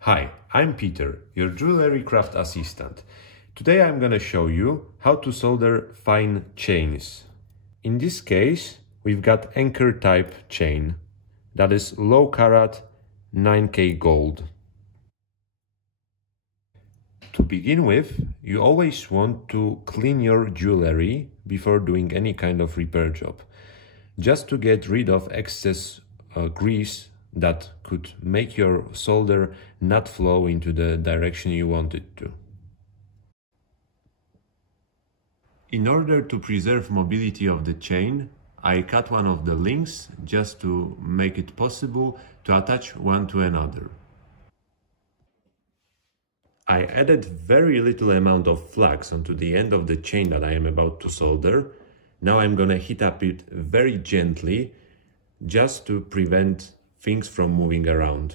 Hi, I'm Peter, your jewelry craft assistant. Today I'm gonna show you how to solder fine chains. In this case, we've got anchor type chain that is low carat 9K gold. To begin with, you always want to clean your jewelry before doing any kind of repair job, just to get rid of excess grease that could make your solder not flow into the direction you want it to. In order to preserve mobility of the chain, I cut one of the links just to make it possible to attach one to another. I added very little amount of flux onto the end of the chain that I am about to solder. Now I'm gonna heat up it very gently just to prevent things from moving around.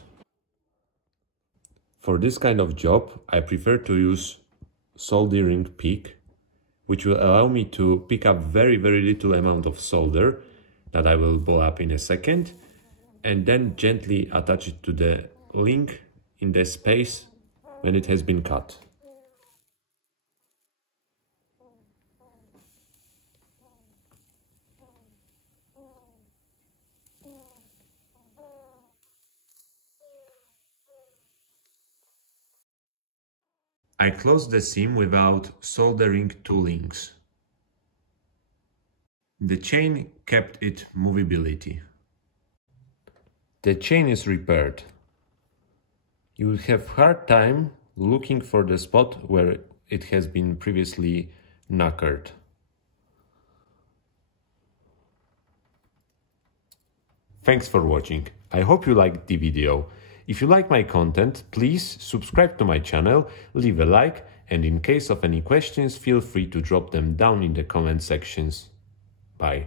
For this kind of job, I prefer to use soldering pick, which will allow me to pick up very little amount of solder that I will ball up in a second, and then gently attach it to the link in the space when it has been cut. I closed the seam without soldering two links. The chain kept its movability. The chain is repaired. You will have hard time looking for the spot where it has been previously knackered. Thanks for watching. I hope you liked the video. If you like my content, please subscribe to my channel, leave a like, and in case of any questions, feel free to drop them down in the comment sections. Bye.